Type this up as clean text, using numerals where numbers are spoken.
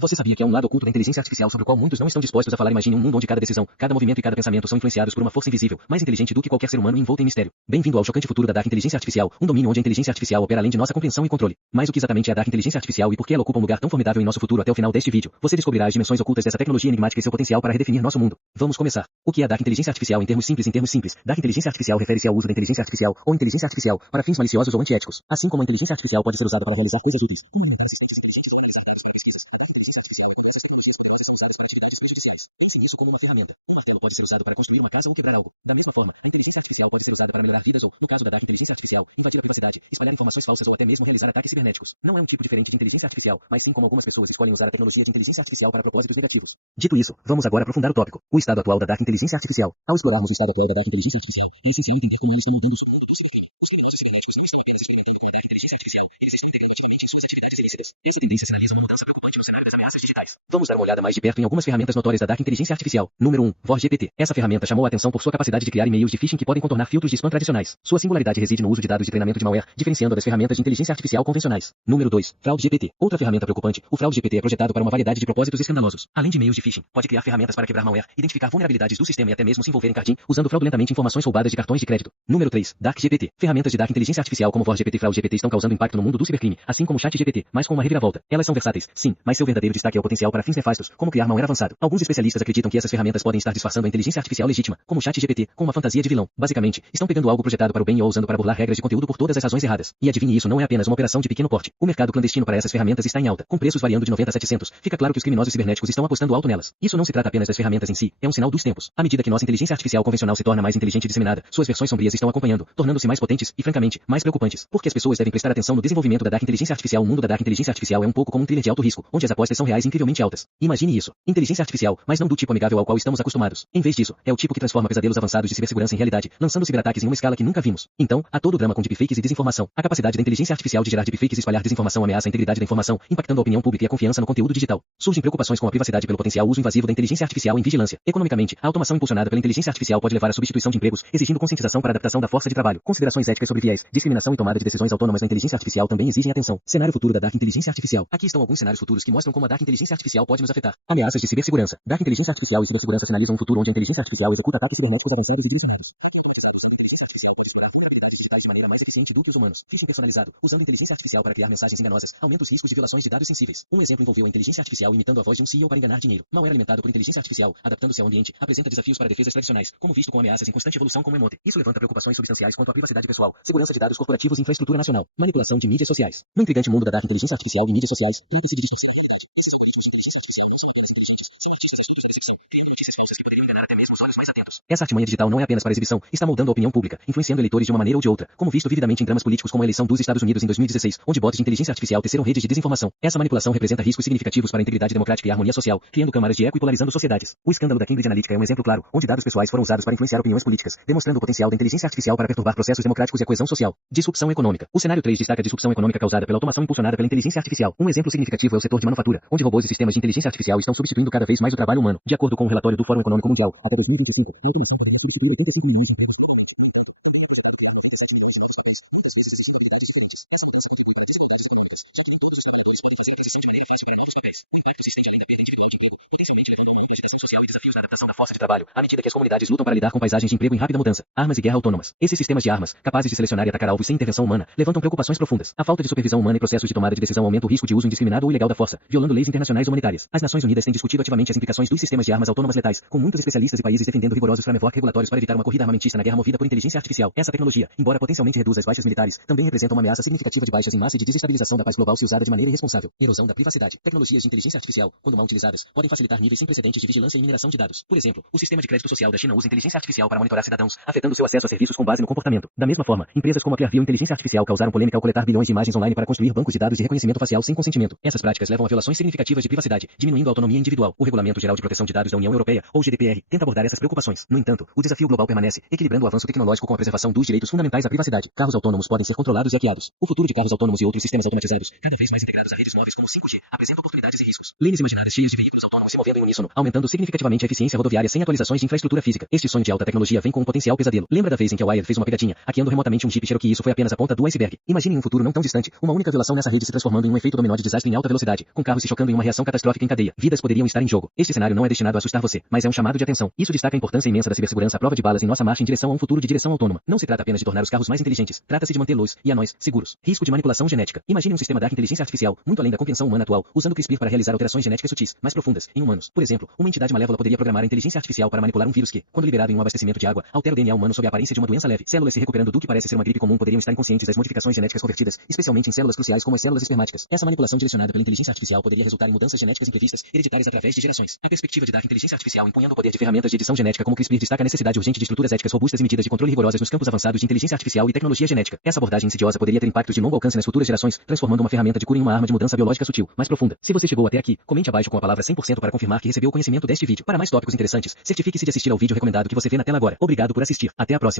Você sabia que há um lado oculto da inteligência artificial sobre o qual muitos não estão dispostos a falar? Imagine um mundo onde cada decisão, cada movimento e cada pensamento são influenciados por uma força invisível, mais inteligente do que qualquer ser humano e envolto em mistério. Bem-vindo ao chocante futuro da Dark Inteligência Artificial, um domínio onde a inteligência artificial opera além de nossa compreensão e controle. Mas o que exatamente é a Dark Inteligência Artificial e por que ela ocupa um lugar tão formidável em nosso futuro? Até o final deste vídeo, você descobrirá as dimensões ocultas dessa tecnologia enigmática e seu potencial para redefinir nosso mundo. Vamos começar. O que é a Dark Inteligência Artificial em termos simples? Dark Inteligência Artificial refere-se ao uso da inteligência artificial ou inteligência artificial para fins maliciosos ou antiéticos, assim como a inteligência artificial pode ser usada para realizar coisas úteis. São usadas para atividades prejudiciais. Pense nisso como uma ferramenta. Um martelo pode ser usado para construir uma casa ou quebrar algo. Da mesma forma, a inteligência artificial pode ser usada para melhorar vidas ou, no caso da Dark Inteligência Artificial, invadir a privacidade, espalhar informações falsas ou até mesmo realizar ataques cibernéticos. Não é um tipo diferente de inteligência artificial, mas sim como algumas pessoas escolhem usar a tecnologia de inteligência artificial para propósitos negativos. Dito isso, vamos agora aprofundar o tópico. O estado atual da Dark Inteligência Artificial. Ao explorarmos o estado atual da Dark Inteligência Artificial, é essencial entender como ela está mudando os essa tendência sinaliza uma mudança preocupante no cenário das ameaças digitais. Vamos dar uma olhada mais de perto em algumas ferramentas notórias da Dark Inteligência Artificial. Número 1. VorGPT. Essa ferramenta chamou a atenção por sua capacidade de criar e-mails de phishing que podem contornar filtros de spam tradicionais. Sua singularidade reside no uso de dados de treinamento de malware, diferenciando das ferramentas de inteligência artificial convencionais. Número 2. FraudGPT. Outra ferramenta preocupante, o FraudGPT é projetado para uma variedade de propósitos escandalosos. Além de e-mails de phishing, pode criar ferramentas para quebrar malware, identificar vulnerabilidades do sistema e até mesmo se envolver em cardim, usando fraudulentamente informações roubadas de cartões de crédito. Número 3. DarkGPT. Ferramentas de Dark Inteligência Artificial como VorGPT e FraudGPT estão causando impacto no mundo do cibercrime, assim como o ChatGPT, mas com uma reviravolta. Elas são versáteis, sim, mas seu verdadeiro destaque é o potencial para fins nefastos, como criar malware avançado. Alguns especialistas acreditam que essas ferramentas podem estar disfarçando a inteligência artificial legítima, como o ChatGPT, com uma fantasia de vilão. Basicamente, estão pegando algo projetado para o bem e o usando para burlar regras de conteúdo por todas as razões erradas. E adivinhe, isso não é apenas uma operação de pequeno porte. O mercado clandestino para essas ferramentas está em alta, com preços variando de 90 a 700. Fica claro que os criminosos cibernéticos estão apostando alto nelas. Isso não se trata apenas das ferramentas em si, é um sinal dos tempos. À medida que nossa inteligência artificial convencional se torna mais inteligente e disseminada, suas versões sombrias estão acompanhando, tornando-se mais potentes e, francamente, mais preocupantes. Porque as pessoas devem prestar atenção no desenvolvimento da Dark Inteligência Artificial. O mundo da Dark Inteligência Artificial é um pouco como um thriller de alto risco, onde as apostas são reais e incrivelmente altas. Imagine isso. Inteligência artificial, mas não do tipo amigável ao qual estamos acostumados. Em vez disso, é o tipo que transforma pesadelos avançados de cibersegurança em realidade, lançando ciberataques em uma escala que nunca vimos. Então, há todo o drama com deepfakes e desinformação. A capacidade da inteligência artificial de gerar deepfakes e espalhar desinformação ameaça a integridade da informação, impactando a opinião pública e a confiança no conteúdo digital. Surgem preocupações com a privacidade pelo potencial uso invasivo da inteligência artificial em vigilância. Economicamente, a automação impulsionada pela inteligência artificial pode levar à substituição de empregos, exigindo conscientização para a adaptação da força de trabalho. Considerações éticas sobre viés, discriminação e tomada de decisões autônomas na inteligência artificial também exigem atenção. Cenário futuro da Dark Inteligência Artificial. Aqui estão alguns cenários futuros que mostram como a Dark Inteligência Artificial pode nos afetar. Ameaças de cibersegurança. Dark Inteligência Artificial e cibersegurança sinalizam um futuro onde a inteligência artificial executa ataques cibernéticos avançados e direcionados. De maneira mais eficiente do que os humanos. Phishing personalizado, usando inteligência artificial para criar mensagens enganosas, aumenta os riscos de violações de dados sensíveis. Um exemplo envolveu a inteligência artificial imitando a voz de um CEO para enganar dinheiro. Malware alimentado por inteligência artificial, adaptando-se ao ambiente, apresenta desafios para defesas tradicionais, como visto com ameaças em constante evolução como emote. Isso levanta preocupações substanciais quanto à privacidade pessoal, segurança de dados corporativos e infraestrutura nacional, manipulação de mídias sociais. No intrigante mundo da Dark Inteligência Artificial e mídias sociais, trata-se de distorcer a realidade. Essa artimanha digital não é apenas para exibição, está moldando a opinião pública, influenciando eleitores de uma maneira ou de outra, como visto vividamente em dramas políticos como a eleição dos Estados Unidos em 2016, onde bots de inteligência artificial teceram redes de desinformação. Essa manipulação representa riscos significativos para a integridade democrática e a harmonia social, criando câmaras de eco e polarizando sociedades. O escândalo da Cambridge Analytica é um exemplo claro, onde dados pessoais foram usados para influenciar opiniões políticas, demonstrando o potencial da inteligência artificial para perturbar processos democráticos e a coesão social. Disrupção econômica. O cenário 3 destaca a disrupção econômica causada pela automação impulsionada pela inteligência artificial. Um exemplo significativo é o setor de manufatura, onde robôs e sistemas de inteligência artificial estão substituindo cada vez mais o trabalho humano. De acordo com o relatório do Fórum Econômico Mundial, até 2025, a automação poderia substituir 85 milhões de empregos globalmente. No entanto, também é projetado criar 97 milhões de novos papéis, muitas vezes exigindo habilidades diferentes. Essa mudança contribui para desigualdades econômicas, já que nem todos os trabalhadores podem fazer a transição de maneira fácil para novos papéis. O impacto se estende além da perda individual de emprego, potencialmente levando a uma agitação social e desafios na adaptação da força de trabalho, à medida que as comunidades lutam para lidar com paisagens de emprego em rápida mudança. Armas e guerra autônomas. Esses sistemas de armas, capazes de selecionar e atacar alvos sem intervenção humana, levantam preocupações profundas. A falta de supervisão humana e processos de tomada de decisão aumenta o risco de uso indiscriminado ou ilegal da força, violando leis internacionais humanitárias. As Nações Unidas têm discutido ativamente as implicações dos sistemas de armas autônomas letais, com muitos especialistas e países defendendo rigorosos framework regulatórios para evitar uma corrida armamentista na guerra movida por inteligência artificial. Essa tecnologia, embora potencialmente reduza as baixas militares, também representa uma ameaça significativa de baixas em massa e de desestabilização da paz global se usada de maneira irresponsável. Erosão da privacidade. Tecnologias de inteligência artificial, quando mal utilizadas, podem facilitar níveis sem precedentes de vigilância e mineração de dados. Por exemplo, o sistema de crédito social da China usa inteligência artificial para monitorar cidadãos, afetando seu acesso a serviços com base no comportamento. Da mesma forma, empresas como a Clearview Inteligência Artificial causaram polêmica ao coletar bilhões de imagens online para construir bancos de dados de reconhecimento facial sem consentimento. Essas práticas levam a violações significativas de privacidade, diminuindo a autonomia individual. O Regulamento Geral de Proteção de Dados da União Europeia, ou GDPR, tenta abordar essas preocupações. No entanto, o desafio global permanece, equilibrando o avanço tecnológico com a preservação dos direitos fundamentais à privacidade. Carros autônomos podem ser controlados e hackeados. O futuro de carros autônomos e outros sistemas automatizados, cada vez mais integrados a redes móveis como 5G, apresenta oportunidades e riscos. Lanes imaginadas cheias de veículos autônomos se movendo em uníssono, aumentando significativamente a eficiência rodoviária sem atualizações de infraestrutura física. Este sonho de alta tecnologia vem com um potencial pesadelo. Lembra da vez em que a Wired fez uma pegadinha, hackeando remotamente um Jeep Cherokee? Isso foi apenas a ponta do iceberg. Imagine em um futuro não tão distante, uma única violação nessa rede se transformando em um efeito dominó de desastre em alta velocidade, com carros se chocando em uma reação catastrófica em cadeia. Vidas poderiam estar em jogo. Este cenário não é destinado a assustar você, mas é um chamado de atenção. Isso destaca a importância imensa da cibersegurança à prova de balas em nossa marcha em direção a um futuro de direção autônoma. Não se trata apenas de tornar os carros mais inteligentes, trata-se de mantê-los, e a nós, seguros. Risco de manipulação genética. Imagine um sistema da inteligência artificial, muito além da compreensão humana atual, usando CRISPR para realizar alterações genéticas sutis, mais profundas, em humanos. Por exemplo, uma entidade malévola poderia programar a inteligência artificial para manipular um vírus que, quando liberado em um abastecimento de água, altera o DNA humano sob a aparência de uma doença leve. Células se recuperando do que parece ser uma gripe comum poderiam estar inconscientes das modificações genéticas convertidas, especialmente em células cruciais como as células espermáticas. Essa manipulação direcionada pela inteligência artificial poderia resultar em mudanças genéticas imprevistas, hereditárias através de gerações. A perspectiva de dar inteligência artificial impunhando o poder de ferramentas de edição genética como CRISPR destaca a necessidade urgente de estruturas éticas robustas e medidas de controle rigorosas nos campos avançados de inteligência artificial e tecnologia genética. Essa abordagem insidiosa poderia ter impactos de longo alcance nas futuras gerações, transformando uma ferramenta de cura em uma arma de mudança biológica sutil, mais profunda. Se você chegou até aqui, comente abaixo com a palavra 100% para confirmar que recebeu o conhecimento deste vídeo. Para mais tópicos interessantes, certifique-se de assistir ao vídeo recomendado que você vê na tela agora. Obrigado por assistir. Até a próxima.